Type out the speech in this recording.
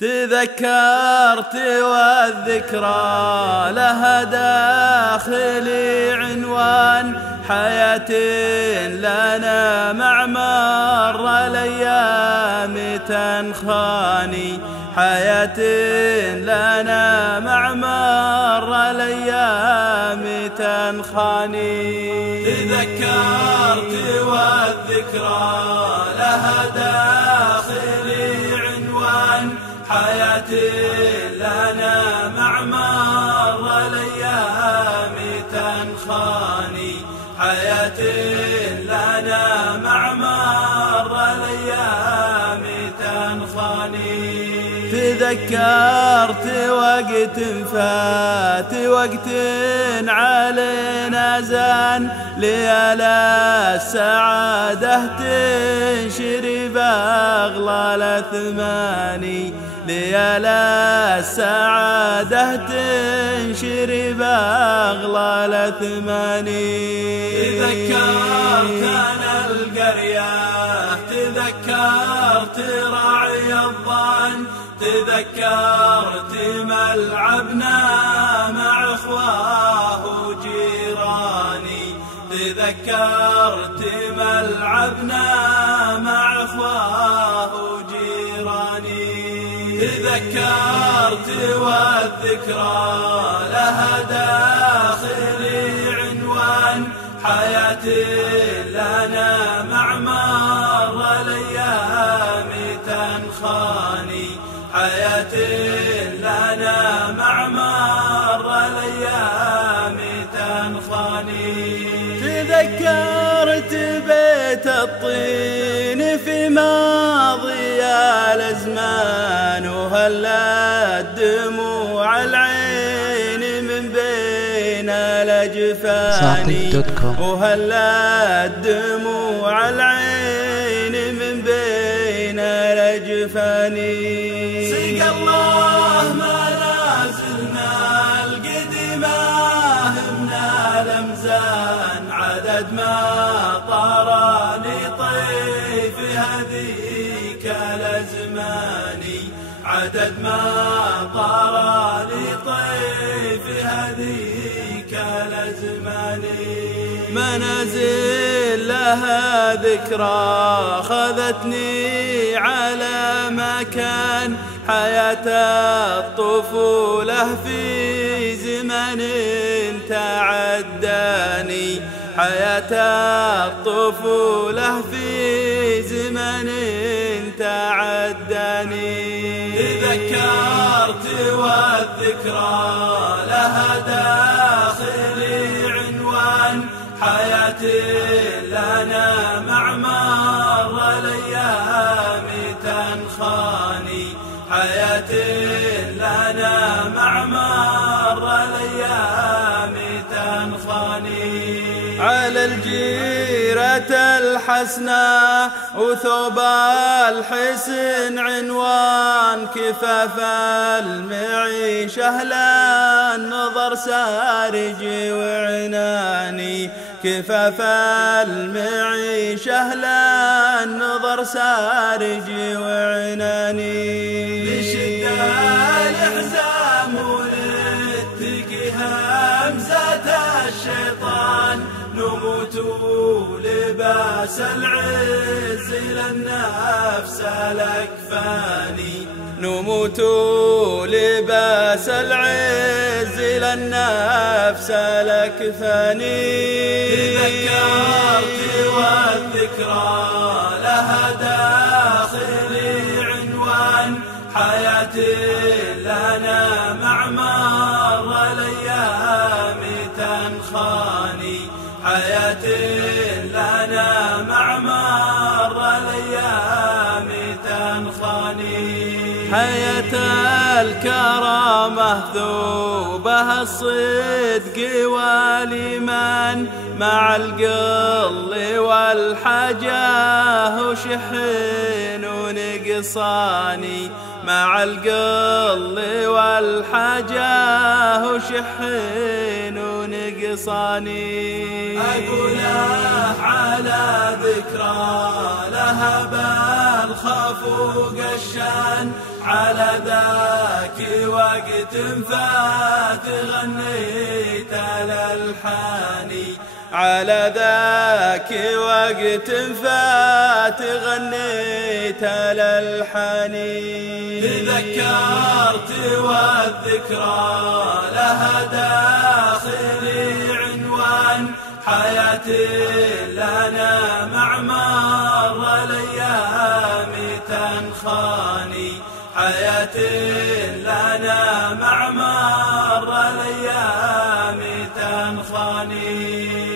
تذكرت والذكرى لها داخلي عنوان حياة لنا مع مر الأيام تنخاني، حياة لنا مع مر الأيام تنخاني. تذكرت والذكرى لها داخلي عنوان حياة لنا مع مر الأيام تنخاني، حياة لنا مع مر الأيام تنخاني. تذكرت وقت فات، وقت علينا زان، ليالي السعادة تنشري بأغلى الأثماني، ليالي السعادة تنشري بأغلى الأثماني. تذكرت أنا القرية، تذكرت راعي الظان، تذكرت ملعبنا مع اخواه وجيراني، تذكرت ملعبنا مع اخواه وجيراني. تذكرت والذكرى لها داخلي عنوان حياة لنا مع مر الأيام تنخاني، حياة لنا مع مر الأيام تنخاني. تذكرت بيت الطين في ماضي الأزمان، وهلا دموع العين من بين الأجفان، وهلا دموع العين من بين الأجفان. سق الله ما نازلنا القدماء من الأمزان، عدد ما طراني طيف هذيك الأزمان، عدد ما طراني طيف هذيك الأزمان. منازل لها ذكرى خذتني على مكان، حياة الطفولة في زمن تعداني، حياة الطفولة في زمن تعداني. تذكرت والذكرى لها داخلي عنوان حياة لنا مع مر الأيام تنخاني، حياة لنا مع مر الأيام تنخاني. على الجيرة الحسناء وثوب الحسن عنوان، كفاف المعيشة للنظر سارجي وعناني، كفاف المعيشة للنظر سارجي وعناني. لشد الأحزام ونتقي همزة الشيطان، نموت لباس العز للنفس الأكفاني، نموت لباس العز للنفس الأكفاني. تذكرت والذكرى لها داخلي عنوان حياة لنا مع مر الأيام تنخاني، حياة لنا مع مر الأيام تنخاني. حياة الكرامة ثوبها الصدق والإيمان، مع القل والحجاه وشحن ونقصاني، مع القل والحجاه وشحن ونقصاني. أقوله على ذكرى لها بالخفوق الشان، على ذاك وقت فات غنيت الألحاني على ذاك وقت فات غنيت الألحاني تذكرت والذكرى لها داخلي عنوان حياتي لنا مع مر الأيام تنخاني حياتي لنا مع مر الأيام تنخاني